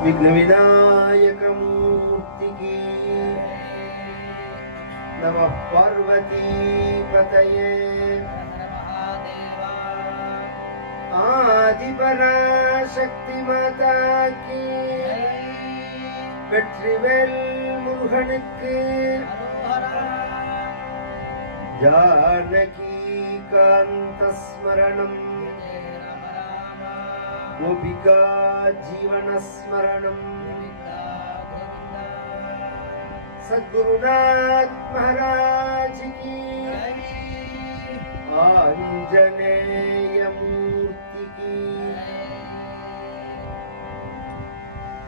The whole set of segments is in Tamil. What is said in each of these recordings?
विघ्नविनायकमूर्ति की नमः पार्वती पतये आदिपराशक्ति माता की வெற்றிவேல் முருகனுக்கு ஜானகி காந்த ஸ்மரணம் गोपिका जीवन स्मरणम सद्गुरुनाथ महाराज की आंजनेय मूर्ति की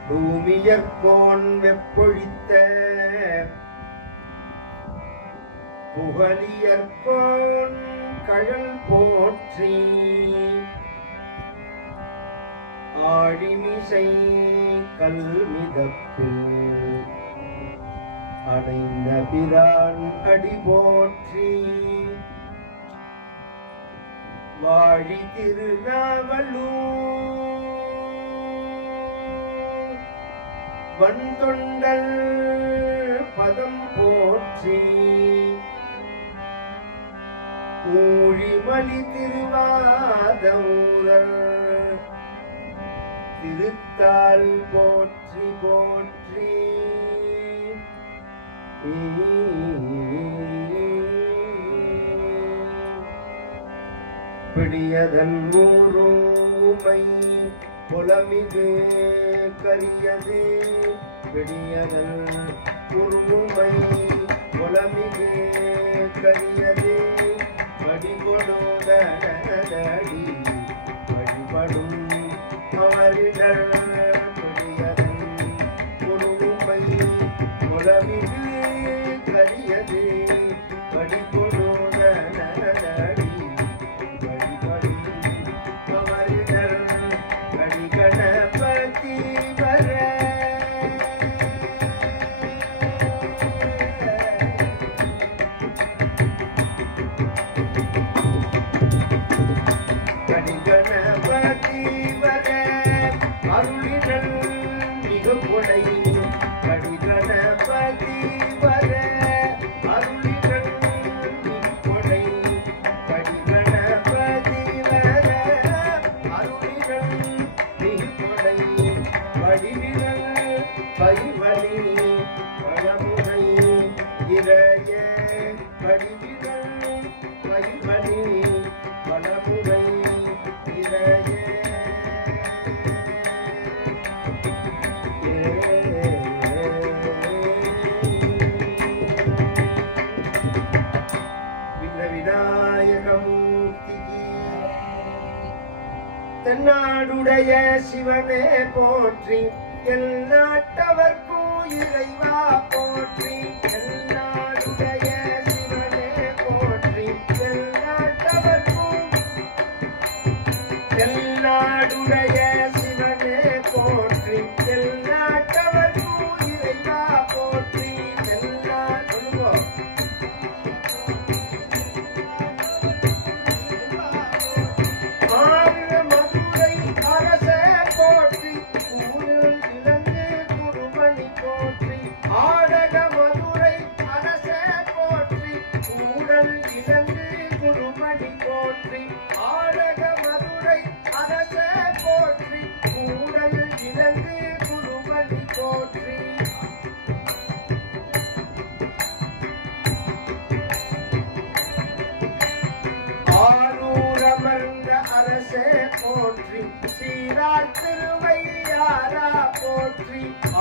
भूमियर्कोन वेप्पोळित्त पुगलियर्कोन कழல் போற்றி ஆழிமிசை கல்மிதப்பில் அடைந்த பிரான் அடி போற்றி வாழி திருநாவலூர் வன்தொண்டல் பதம் போற்றி ஊழிமலி திருவாதூரர் திருத்தால் போற்றி போற்றி பிடியதன் ஊருமை புலமிது கரியது பிடியதன் உருமை புலமிது கரியது வடிகொடுதடி வழிபடும் அவரிடர் பிடியதன் உருமை புலமிது கரியது வடிகொடுதடி गणपति वर गणपति वर अरुளினல் மிகு கொடை गणपति वर अरुளினல் மிகு கொடை गणपति वर अरुளினல் வடிவிரல் பைவலி பழமுறை இறைய வடிவிரல் பைவலி பழமுறை இறைய விநாயகமூர்த்தி தென்னாடுடைய சிவனே போற்றி எந்நாட்டவர்க்கும் இறைவா போற்றி எந்நாடுடைய சிவனே போற்றி எந்நாட்டவர்க்கும் சிவனே போற்றி எந்நாட்டவர்க்கும் இறைவா போற்றி அரசே போற்றி சீரார் திருவையாரா போற்றி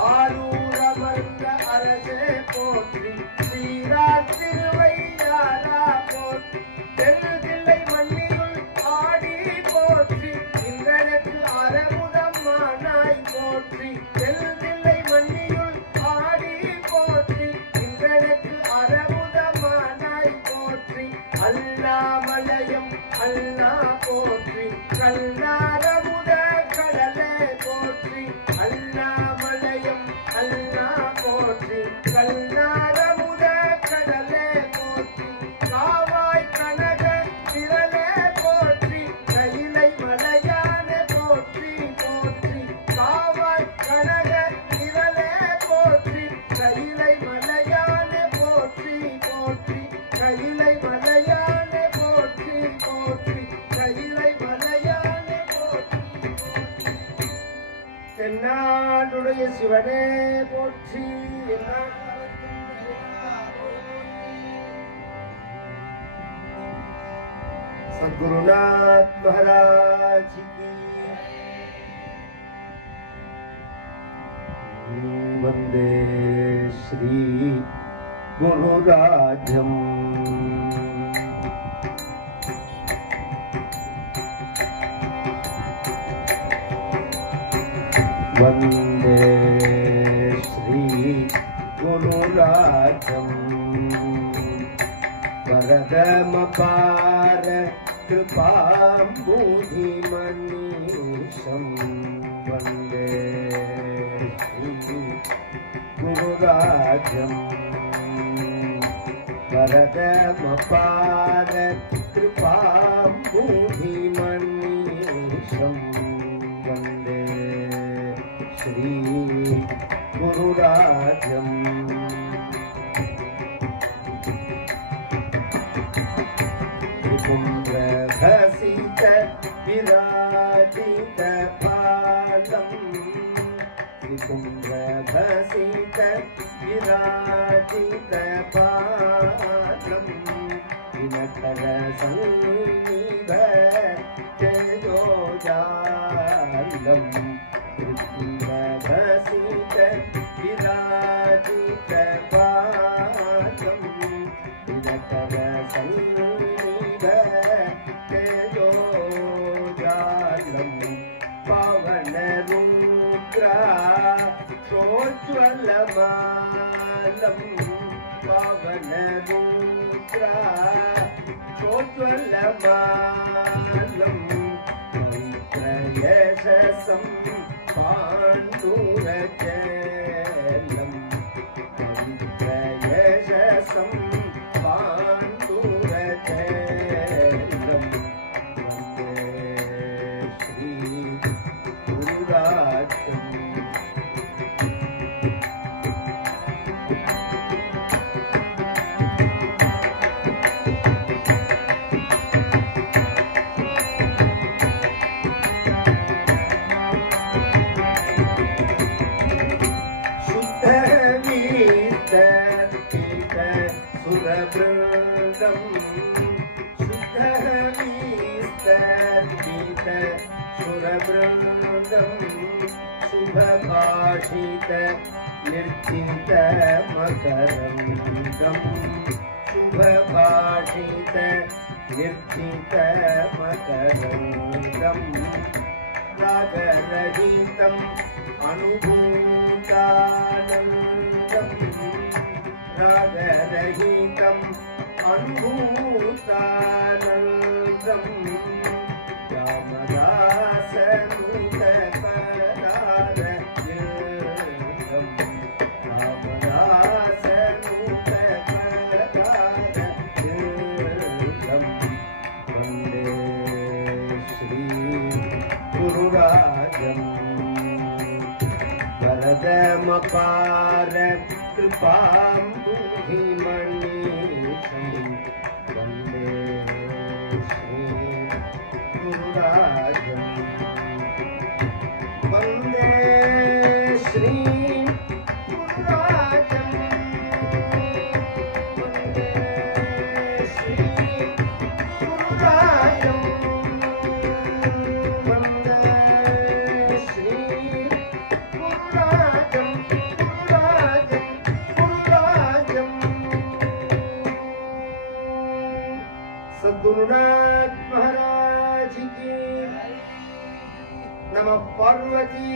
ஆரூர் அமர்ந்த அரசே போற்றி சீரார் திருவையாரா போற்றி தெருதில்லை மண்ணில் ஆடி போற்றி இங்கனுக்கு அறமுதமானாய் போற்றி தெருதில்லை மண்ணில் ஆடி போற்றி இங்கனுக்கு அறமுதமானாய் போற்றி அல்லாமலயம் அல்லா போற்றி கல்லாரமுத கடலே போற்றி அண்ணாமலையம் அல்ல போற்றி கையிலை மலையானே போற்றி தென்னாடுடைய சிவனே போற்றி सद्गुरुनाथ महाराज की वंदे श्री गुरुराज्यम वंदे श्री गुरुराज्यम वरदमपार कृपाम्बुधिमनीशं वन्दे श्री गुरुराजं वरदमपार कृपाम्बुधिमनीशं वन्दे श्री गुरुराजम् कुम्भसित विराजित पालम कुम्भसित विराजित पालम दिनकर संगीत तेजोजालम कुम्भसित विराजित पालम दिनकर संगीत पवन रुद्रा चोज्वलमालम पवन रुद्रा चोज्वलमालम पवित्रयशसं पाण्डुरचेलम पवित्रयशसं पाण्डुरचेलम शुभभाषित निर्चित मकरन्दं शुभभाषित निर्चित मकरन्दं रागरहितम् अनुभूतानन्दं रागरहितम् अनुभूतानन्दं वरदमपार कृपाम्बुधिमनीशं वन्दे श्री गुरुराजं वन्दे श्री गुरुराजं वन्दे श्री गुरुराजं वन्दे श्री सद्गुरुनाथ महाराज की नमः पार्वती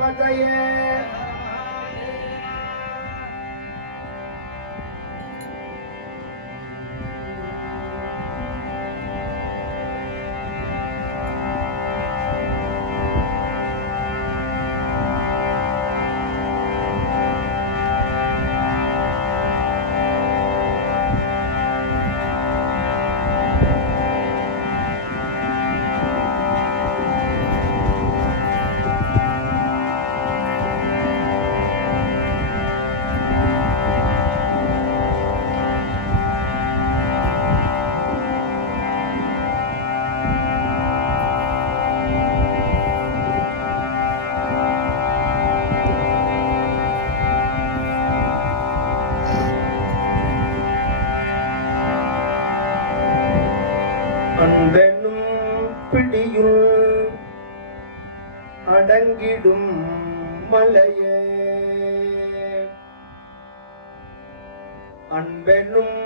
पतये பிடியுள் அடங்கிடும் மலையே அன்பெனும்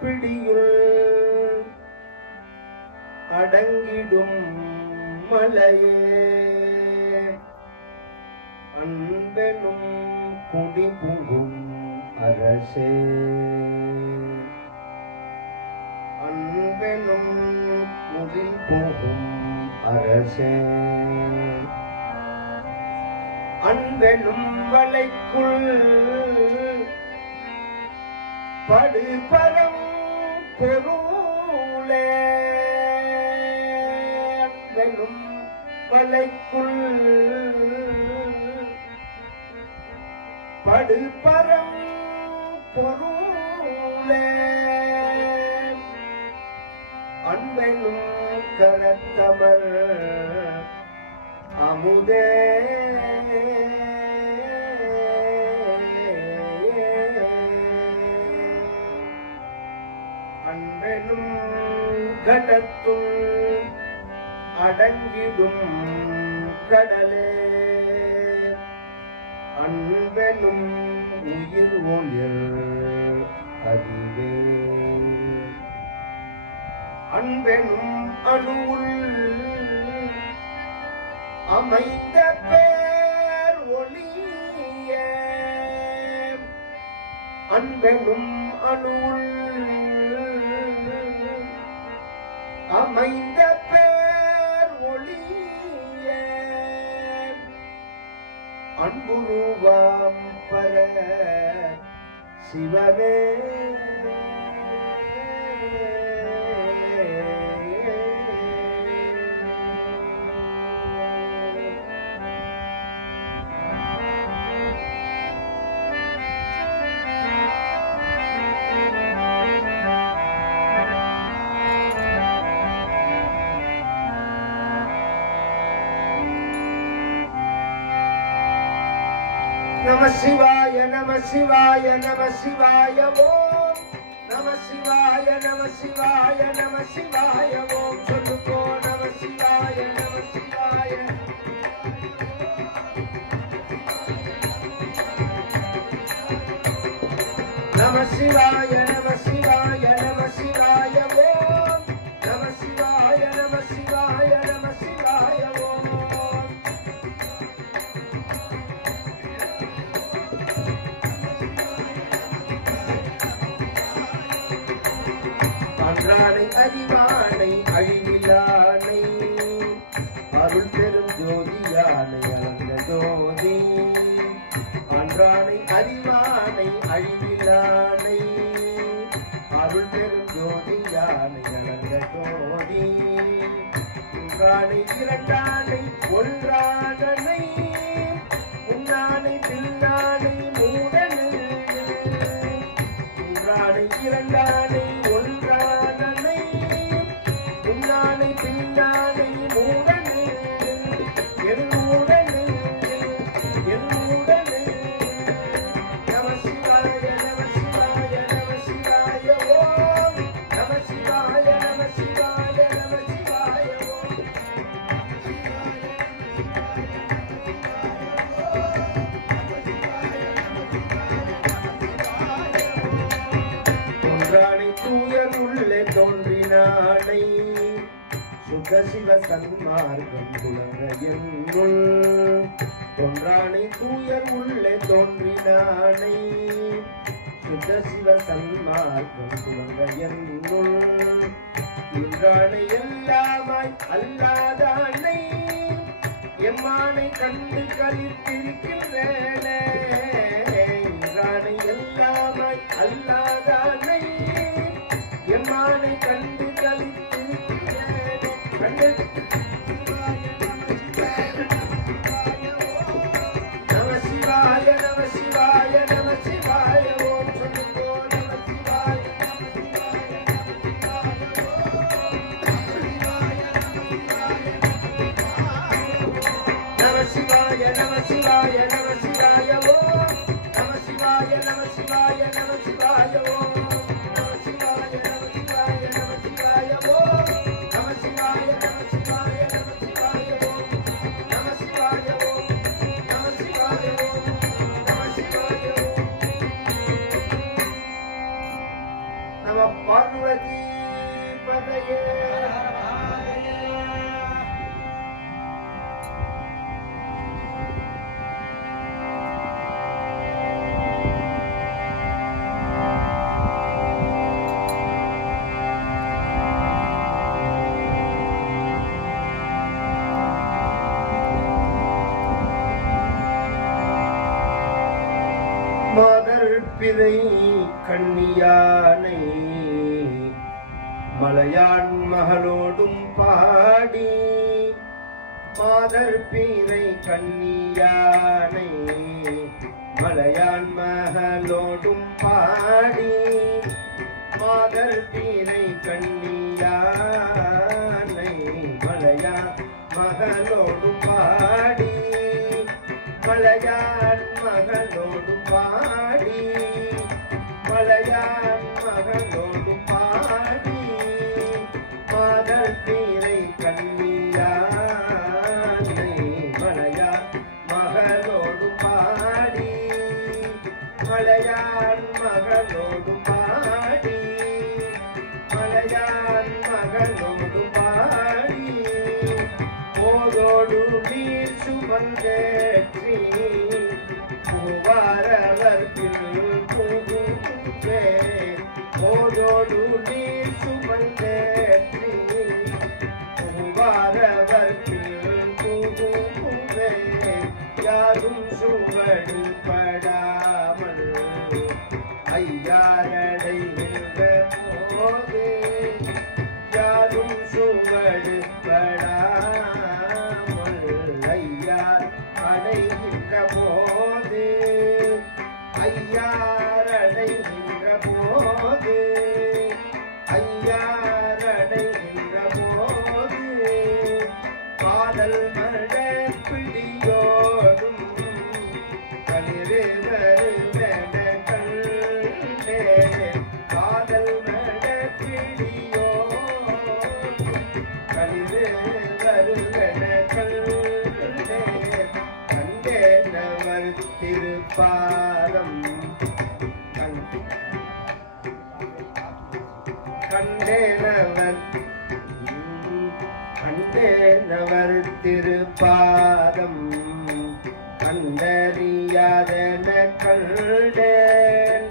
பிடியுள் அடங்கிடும் மலையே அன்பெனும் குடிபுகும் அரசே அன்பெனும் குடிபுகும் அரசே அன்பெனும் வலைக்குள் படுபரம் பொருளே அன்பெனும் வலைக்குள் படுபரம் பொருளே அன்பெனும் கரத்தமர் அமுதே அன்பெனும் கடத்துள் அடங்கிடும் கடலே அன்பெனும் உயிர் ஒளிர் அறிவே அன்பெனும் அணுவுள் அமைந்த பேர் ஒளிய அன்பெனும் அணுவுள் அமைந்த பேர் ஒளிய அன்புருவாம் பர சிவனே நம சிவாய நம சிவாய நம சிவாய ஓம் நம சிவாய நம சிவாய நம சிவாய ஓம் சொல்லுக்கோ நம சிவாய நம சிவாய நம சிவாய நம சிவாய நம சிவாய ஓம் நம சிவாய நம சிவாய நம சிவாய ஓம் அன்றானை அறிவானை அழிவிலானை அருள் பெரும் ஜோதியானை அழந்த ஜோதி அன்றானை அறிவானை அழிவிலானை அருள் பெரும் ஜோதியானை அழந்த ஜோதி ஒன்றானை இரண்டானை ஒன்றானை முன்னானை பின்னானை மூடனை ஒன்றானை இரண்டானை ஒன்றானை முன்னானை பின்னானை மூடனை என்னுடனே என்னுடனே நம சிவாய நம சிவாய நம சிவாய ஓம் நம சிவாய நம சிவாய நம சிவாய ஓம் ஒன்றானை தூயர் உள்ளே தோன்றினானை சுக சிவ சன்மார்க்கம் புலங்க என்னுள் ஒன்றானை தூயர் உள்ளே தோன்றினானை சுக சிவ சன்மார்க்கம் புலங்க என்னுள் இன்றானை எல்லாமாய் அல்லாதானை எம்மானை கண்டு கலித்திருக்கின்றேனே இன்றானை எல்லாமாய் அல்லாதானை எம்மானை கண்டு கலித்திருக்கின்றேனே கண்டு நம சிவாய நம சிவாய நம சிவாய ஓம் சொல்லுங்கோ நம சிவாய நம சிவாய நம சிவாய நம சிவாய ஓம் நம சிவாய நம சிவாய நம சிவாய ஓம் நம சிவாய நம சிவாய நம சிவாய ஓம் நம சிவாய பதையே. மாதர் பிறை கண்ணியானை மலையான் மகளோடும் பாடி. மாதர் பிறை கண்ணியானை மலையான் மகளோடும் பாடி. மாதர் பிறை கண்ணியானை மலையான் மகளோடும் பாடி. மலையான் மகளோடு பாடி. மலையான் மகளோடு பாடி. மாதர் பிறை கண்ணியானை மலையான் மகளோடு பாடி. மலையான் மகளோடு பாடி. மலையான் மகளோடு பாடி. போதோடு நீர் சுமந்தேற்றி பூவாரவர் புகுவே. போதோடு நீர் சுமந்தேற்றி பூவாரவர் புகுவே. யாரும் சுவடு படாமல் ஐயாரடைகின்ற போது. யாரும் சுவடு படாமல் ஐயார் அடைகின்ற போது. ஐயார் அடைகின்ற போது. ஐயார் அடைகின்ற போது. காதல் மட பிடியோடும் களிறு வருவன கண்டே. காதல் மட பிடியோடும் களிறு வருவன கண்டே. கண்டேனவர் திருப்பாதம் கண்டேனவர் திருப்பாதம் கண்டறியாதன கண்டேன்.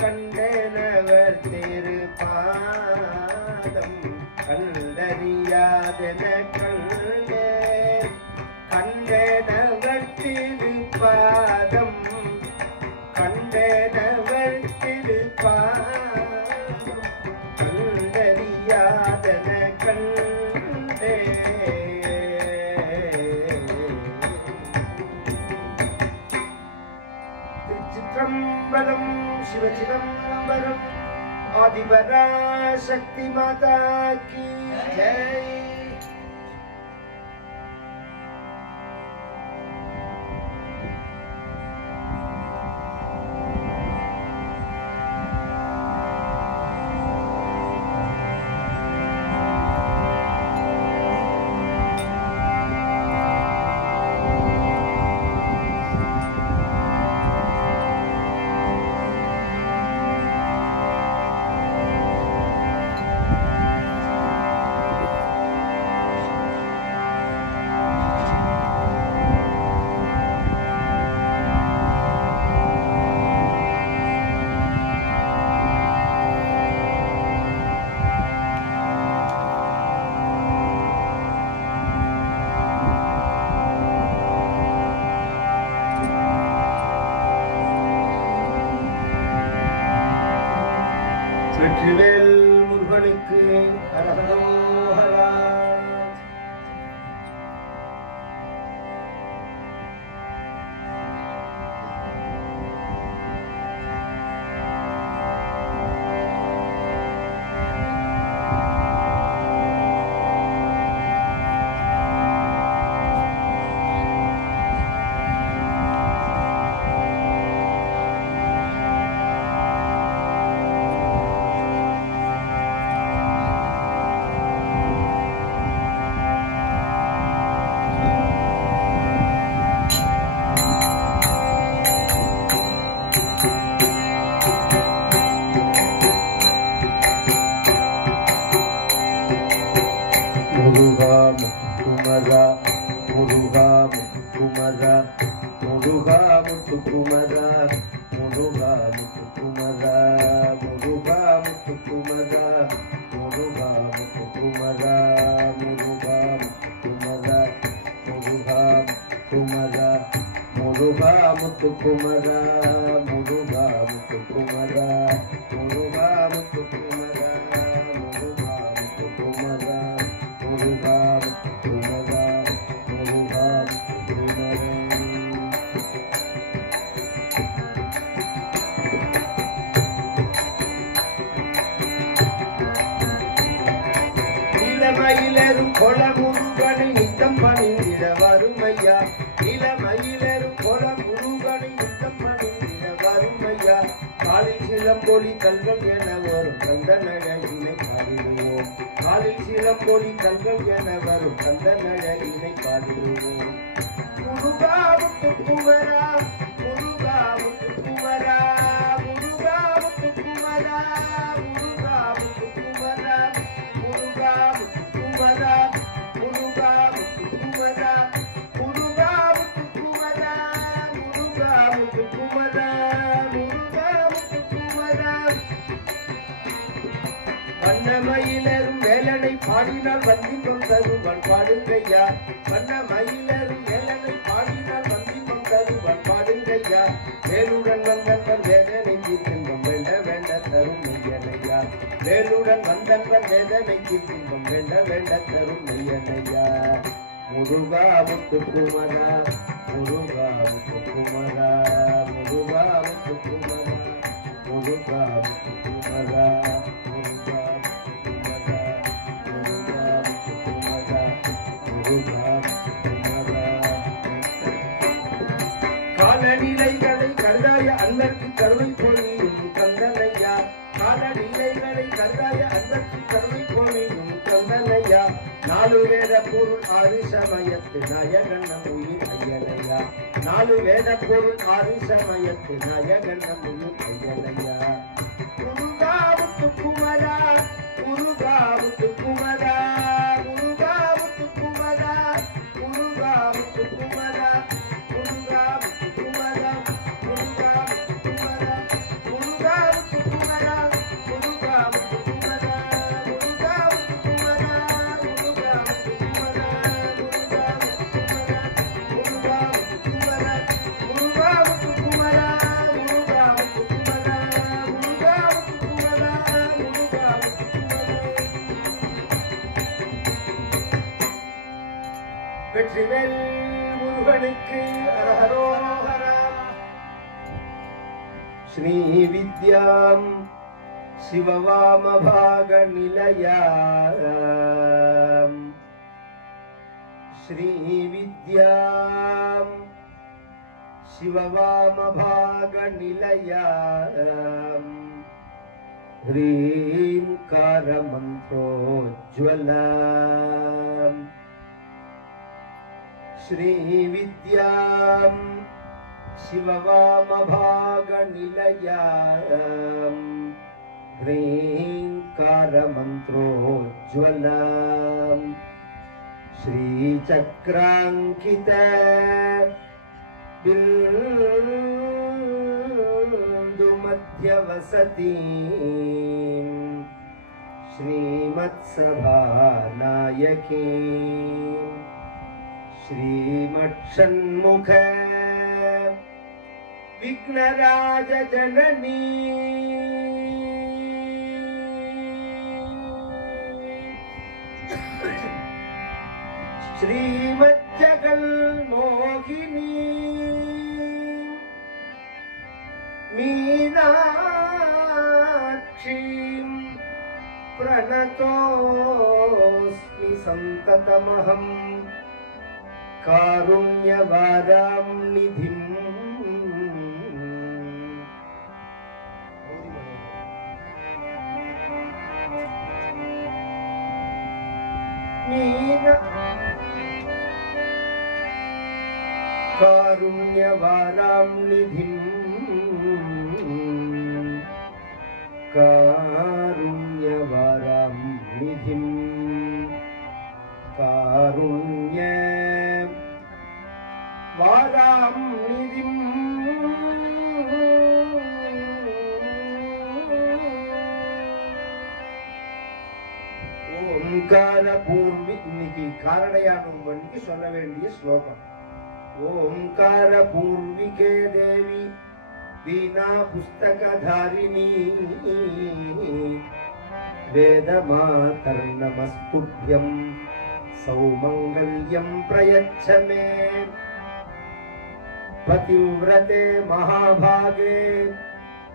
கண்டேனவர் திருப்பாதம் கண்டறியாதன கண்டேன். கண்டேனவர் திருப்பாதம் கண்டேனவர் திருப்பாதம் கண்டறியாதன கண்டே. திருச்சிற்றம்பலம் சிவசிதம்பரம் ஆதிபரா சக்தி மாதா கி ஜெய். வெற்றிவேல் முருகனுக்கு ஹரஹரோஹரா. முருகா முத்துக்குமரா முருகா முத்துக்குமரா முருகா முத்துக்குமரா முருகா முத்துக்குமரா முருகா முத்துக்குமரா முருகா முத்துக்குமரா முருகா முத்துக்குமரா முருகா முத்துக்குமரா முருகா முத்துக்குமரா முருகா முத்துக்குமரா முருகா முத்துக்குமரா முருகா முத்துக்குமரா முருகா முத்துக்குமரா முருகா முத்துக்குமரா. இளமயிலரும் கொளமுருகனை நித்தம் பணிந்திட வருமையா இளமயிலரும் கொளமுருகனை நித்தம் பணிந்திட வருமையா காலில் சிலம்பொலி கல்கள் என வரும் கந்த நழகினை பாடிடுவோம் காலில் சிலம்பொலி கல்கள் என வரும் கந்த நழகினை பாடிடுவோம். முருகா முத்துக்குமரா முருகா முத்துக்குமரா முருகா முத்துக்குமரா முருகா முத்துக்குமரா முருகா முத்துக்குமரா முருகா முத்துக்குமரா முருகா முத்துக்குமரா முருகா முத்துக்குமரா முருகா முத்துக்குமரா. வண்ணமயிலரும் வேலனை பாடினால் வந்தி கொண்டருவன் பாடுங்கையா வண்ணமயிலரும் வேலனை பாடினால் வந்தி கொண்டருவன் பாடுங்கையா வேலுடன் வந்தன் வேதனை தீர்க்கின்றோம் வேண்ட வேண்ட தரும் மெய்யனையா வேலுடன் வந்தன் வேதனை தீர்க்கின்றோம் வேண்ட வேண்ட தரும் மெய்யனையா. முருகா முத்துக்குமரா முருகா முத்துக்குமரா முருகா முத்துக்குமரா முருகா முத்துக்குமரா முருகா முத்துக்குமரா முருகா முத்துக்குமரா முருகா முத்துக்குமரா. காலநிலைகளை கருதாய அன்பர்க்கு கருணை போனியும் கந்தனையா காலநிலைகளை கருதாய அன்பர்க்கு கருணை போனியும் கந்தனையா நாலு வேத பொருள் ஆறு சமயத்து நாயகன் உயிர் ஐயனையா நாலு வேத பொருள் ஆறு சமயத்து நாயகன் உயிர் ஐயனையா. முருகா முத்துக்குமரா முருகா முத்துக்குமரா முருகா முத்துக்குமரா முருகா முத்துக்குமரா முருகா முத்துக்குமரா முருகா முத்துக்குமரா முருகா முத்துக்குமரா முருகா முத்துக்குமரா முருகா முத்துக்குமரா முருகா முத்துக்குமரா முருகா முத்துக்குமரா முருகா முத்துக்குமரா முருகா முத்துக்குமரா முருகா முத்துக்குமரா முருகா முத்துக்குமரா முருகா முத்துக்குமரா. வெற்றிவேல் முருகனுக்கு அரஹரோஹரா. ஸ்ரீ வித்யாம் சிவவாமபாக நிலையாம் ஸ்ரீ வித்யாம் சிவவாமபாக நிலையாம் ஹ்ரீங்கார மந்த்ரோஜ்வலாம் ஸ்ரீ வித்யாம் சிவவாமபாக நிலையாம் ஹ்ரீங்கார மந்த்ரோஜ்வலாம் ஸ்ரீசக்ராங்கித பிந்து மத்யவசதீம் ஸ்ரீமத்சபாநாயகீம் ஸ்ரீமத்ஷண்முக விக்னராஜ ஜனனீ श्रीमज्जगन्मोहिनी मीनाक्षीं प्रणतोऽस्मि सन्ततमहं कारुण्यवारां निधिम् कारुण्यवारां निधिम् कारुण्यवारां निधिम् காருண்ய வாராம் நிதிம் ஓம்கார பூர்வி. இன்னைக்கு காரணையானும் பண்ணிக்கு சொல்ல வேண்டிய ஸ்லோகம். ஓம்கார பூர்விகே தேவி வீணா புஸ்தகதாரிணி வேதமாதர் நமஸ்துभ्यं சௌமங்கல்யம் பிரயச்ச மே பதிவ்ரதே மகாபாகே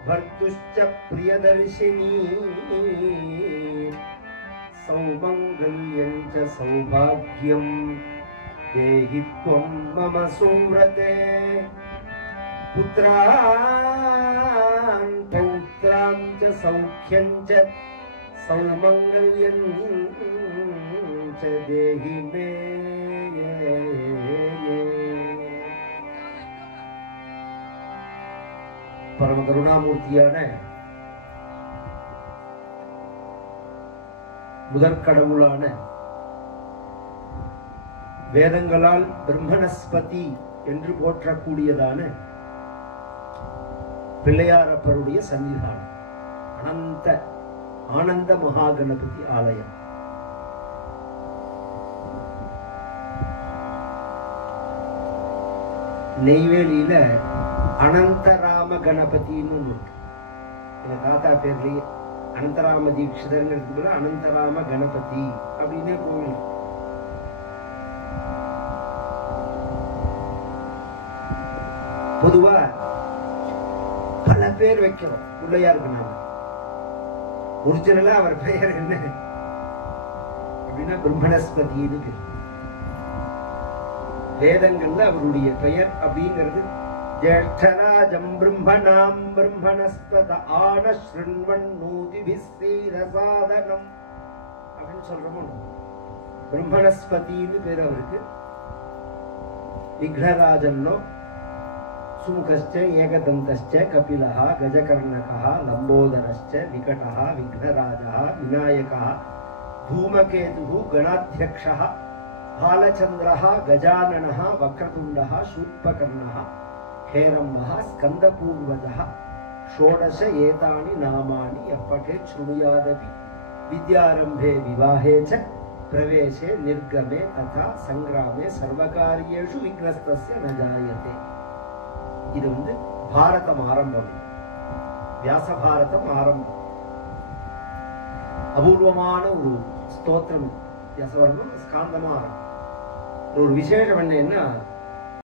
भर्तुश्च प्रियदर्शिनी सौमंगल्यं च सौभाग्यं देहि त्वं मम सुव्रते पुत्रान् पौत्रान् च सौख्यं च सौमंगल्यं च देहि मे परम करुणामूर्तिயான முதற்கடவுளான வேதங்களால் பிரம்மணஸ்பதி என்று போற்றக்கூடியதான பிள்ளையாரப்பருடைய சன்னிதானம் அனந்த ஆனந்த மகாகணபதி ஆலயம். நெய்வேலியில அனந்தராம கணபதினு எங்க தாத்தா பேர்லயே அனந்தராம தீட்சிதர்ங்கிறதுக்குள்ள அனந்தராம கணபதி அப்படின்னே கோவில். பொதுவா பல பேர் வைக்கிறோம் பிள்ளையாருக்கு. நாம ஒரிஜினலா அவர் பெயர் என்ன அப்படின்னா பிரம்மணஸ்பதினு பேர். வேதங்கள்ல அவருடைய பெயர் அப்படிங்கிறது ஜேஷ்டராஜம் பிரம்மணாம் பிரம்மணஸ்பத ஆன ஸ்ருண்வன்னூதிபிஸ்ரீரசாதனம் அப்படின்னு சொல்றோமோ. பிரம்மணஸ்பதினு பேர் அவருக்கு. விக்னராஜன்னோ சுமுகஸ்ச ஏகதந்தஸ்ச கபிலஹ கஜகர்ணகஹ லம்போதரஸ்ச விகடஹ விக்னராஜஹ விநாயகஹ धूमकेतुः गणाध्यक्षः बालचन्द्रः गजाननः वक्रतुण्डः शूर्पकर्णः हेरम्बः स्कन्दपूर्वजः षोडश एतानि नामानि यपठे शृणुयादपि विद्यारम्भे विवाहे च प्रवेशे निर्गमे तथा संग्रामे सर्वकार्येषु विघ्नस्तस्य न जायते. இது பாரதம் ஆரம்பம், வியாச பாரதம் ஆரம்பம். அபூர்வமான ஒரு ஸ்தோத்திரம் வியாசவர்ணம் ஸ்காந்தமா ஆரம்பம். ஒரு விசேஷம் என்னன்னா